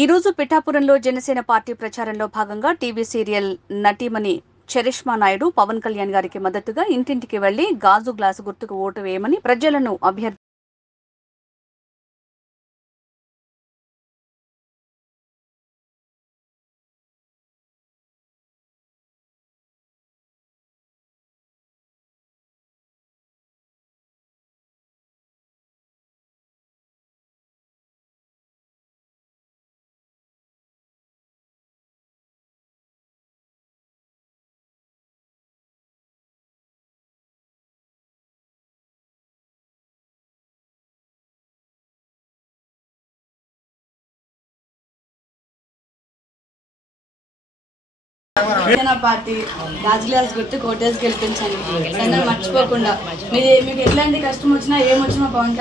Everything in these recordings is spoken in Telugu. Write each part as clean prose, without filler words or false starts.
ఈ రోజు పిఠాపురంలో జనసేన పార్టీ ప్రచారంలో భాగంగా టీవీ సీరియల్ నటీమణి చరిష్మా నాయుడు పవన్ కళ్యాణ్ గారికి మద్దతుగా ఇంటింటికి వెళ్లి గాజు గ్లాసు గుర్తుకు ఓటు వేయమని ప్రజలను అభ్యర్థి జనసేన పార్టీ రాజగ్లాస్ గుర్తు కోటేజ్ గెలిపించండి. మర్చిపోకుండా మీకు ఎట్లాంటి కష్టం వచ్చినా ఏమొచ్చినా పవన్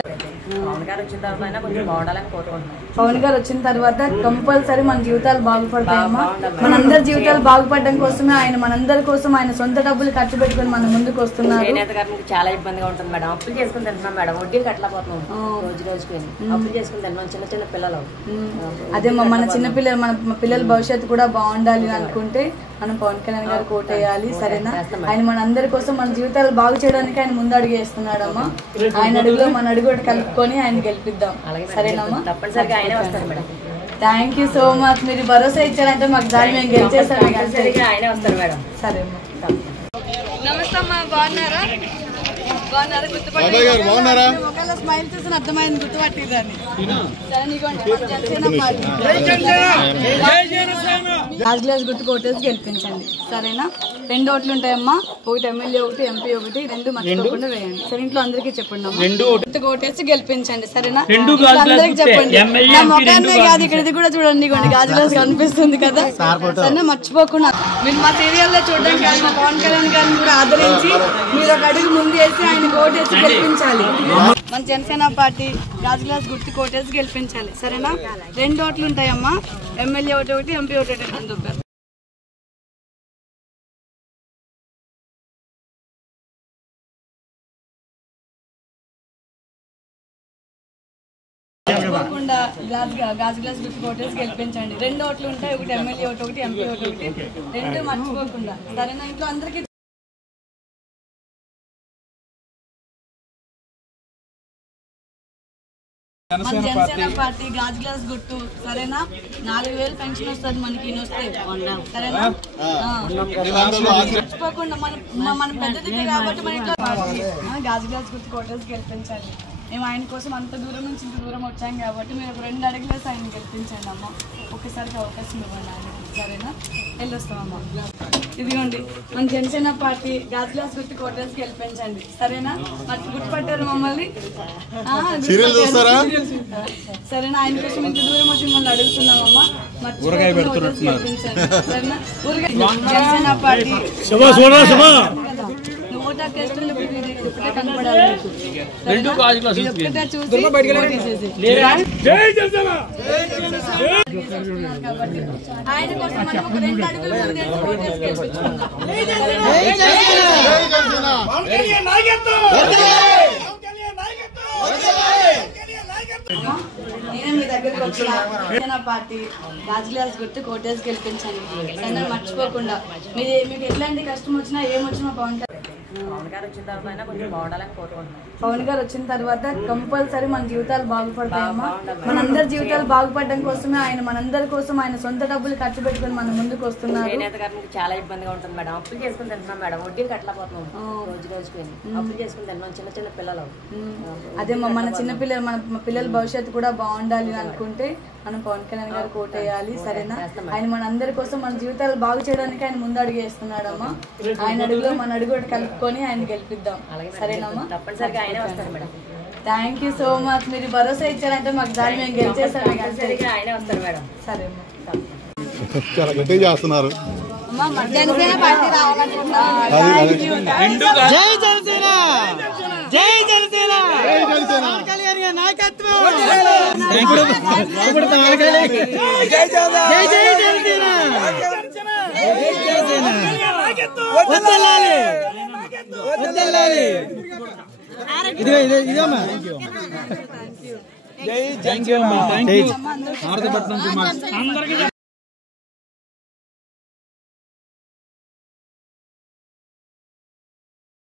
గారు వచ్చిన తర్వాత కంపల్సరీ మన జీవితాలు బాగుపడతాయమ్మా. మనందరి జీవితాలు బాగుపడడం కోసమే ఆయన మనందరి కోసం ఆయన సొంత డబ్బులు ఖర్చు పెట్టుకుని మన ముందుకు వస్తున్నారు. చాలా ఇబ్బందిగా ఉంటుంది మేడం. అప్పులు చేసుకుని తింటున్నాం మేడం, వడ్డీలు కట్టలేకపోతున్నాం. రోజు రోజుకి అప్పులు చేసుకుని తింటున్నాం. చిన్న చిన్న పిల్లలు అదే మన చిన్న పిల్లలు మన పిల్లల భవిష్యత్తు కూడా బాగుండాలి అనుకుంటే మనం పవన్ కళ్యాణ్ గారు కోటేయాలి. సరేనా? ఆయన మనందరి కోసం మన జీవితాలు బాగు చేయడానికి ఆయన ముందు అడుగు వేస్తున్నాడమ్మా. ఆయన అడుగులో మన అడుగు కలుపుకొని ఆయన గెలిపిద్దాం. సరేనమ్మా? తప్పనిసరిగా ఆయనే వస్తారు madam. Thank you so much. మీరు భరోసా ఇచ్చారంటే మాకు దాన్ని మేము గెలిచేస్తాం. ఆయనే వస్తారు మేడం. సరే అమ్మా. నమస్తే అమ్మా, బాగున్నారా? స్మైల్ చూసి అర్థమైంది, గుర్తుపట్టిందని. రాజ్ గ్లాస్ గుర్తు కోటేసి గెలిపించండి. సరేనా? 2 ఓట్లు ఉంటాయమ్మా. ఒకటి ఎమ్మెల్యే, ఒకటి ఎంపీ, ఒకటి 2 మర్చిపోకుండా వేయండి. సరే, ఇంట్లో అందరికీ చెప్పండి అమ్మా. గుర్తు కోటేసి గెలిపించండి. సరేనా? అందరికి చెప్పండి. నా మొఖాన్నే కాదు, ఇక్కడ ఇది కూడా చూడండి. గాజు గ్లాస్ కనిపిస్తుంది కదా. సరే, మర్చిపోకుండా మీరు మా సీరియల్లో చూడడానికి కానీ మా పవన్ కళ్యాణ్ గారిని కూడా ఆదరించి మీరు ఒక అడుగు ముందు వేసి ఆయన కోటేసి గెలిపించాలి. మన జనసేన పార్టీ రాజ్ గ్లాస్ గుర్తు కోటేసి గెలిపించాలి. సరేనా? 2 ఓట్లు ఉంటాయమ్మా. ఎమ్మెల్యే ఒకటి, ఎంపీ ఒకటి. తప్పకుండా గాజు గ్లాస్ గుర్తు కోటేసి గెలిపించండి. 2 ఓట్లు ఉంటాయి. ఒకటి ఎమ్మెల్యే ఒకటి, ఎంపీ ఒకటి. 2 మర్చిపోకుండా. సరేనా? ఇంట్లో అందరికీ మన జనసేన పార్టీ గాజు గ్లాస్ గుర్తు. సరేనా? 4000 పెన్షన్ వస్తుంది మనకి. సరేనా? మర్చిపోకుండా మన పెద్దదికి కాబట్టి మన ఇంట్లో గాజు గ్లాస్ గుర్తు కోటేసి గెలిపించాలి. మేము ఆయన కోసం అంత దూరం నుంచి ఇంత దూరం వచ్చాం కాబట్టి మీరు 2 అడుగులేసి ఆయన గెలిపించండి అమ్మ. ఒక్కసారికి అవకాశం ఇవ్వండి ఆయనకి. సరేనా? వెళ్ళొస్తామమ్మా. ఇదిగోండి మన జనసేన పార్టీ గాజు గ్లాస్ గుర్తు కోటేసి గెలిపించండి. సరేనా? మరి గుర్తుపట్టారు మమ్మల్ని? సరేనా? ఆయన కోసం ఇంత దూరం వచ్చి మిమ్మల్ని అడుగుతున్నామమ్మా. గెలిపించండి. సరేనా? జనసేన పార్టీ కనపడాలి. ఆయన కోసం మనం ఒక 2 అడుగులు నేనే మీ దగ్గరకు వచ్చిన జనసేన పార్టీ రాజ్ గ్లాస్ గుర్తు కోటేసి గెలిపించండి. మర్చిపోకుండా మీకు ఎట్లాంటి కష్టం వచ్చినా ఏమొచ్చినా పవన్ గారు వచ్చిన తర్వాత కంపల్సరీ మన జీవితాలు బాగుపడతాయమ్మా. మనందరి జీవితాలు బాగుపడడం కోసమే ఆయన మనందరి కోసం ఆయన సొంత డబ్బులు ఖర్చు పెట్టుకుని మన ముందుకు వస్తున్నారు. చాలా ఇబ్బందిగా ఉంటుంది మేడం. అప్పులు చేసుకుని తింటున్నాం మేడం, వడ్డీలు కట్టలేకపోతున్నాం. రోజు రోజుకి అప్పులు చేసుకుని తింటున్నాం. చిన్న చిన్న పిల్లలు అదే మన చిన్న పిల్లలు మన పిల్లల భవిష్యత్తు కూడా బాగుండాలి అనుకుంటే మనం పవన్ కళ్యాణ్ గారు కోటేయాలి. సరేనా? ఆయన మనందరి కోసం మన జీవితాలు బాగు చేయడానికి ఆయన ముందు అడుగు వేస్తున్నాడమ్మా. ఆయన అడుగులో మన అడుగు కలుపుకొని ఆయన గెలిపిద్దాం. సరేనమ్మా? తప్పనిసరిగా ఆయనే వస్తారు madam. Thank you so much. మీరు భరోసా ఇచ్చారంటే మాకు దాన్ని మేము గెలిచేస్తాం. ఆయనే వస్తారు మేడం. సరే అమ్మా. చాలా గట్టిగా చేస్తున్నారు. జనసేన పార్టీ రావాలనుకుంటున్నాం. జై జనసేన, జై జనసేన, పవన్ కళ్యాణ్ గారి నాయకత్వం. జై జనసేన, వదలాలి వదలాలి. ఇదిగో ఇదమ్మా. జై జనసేన.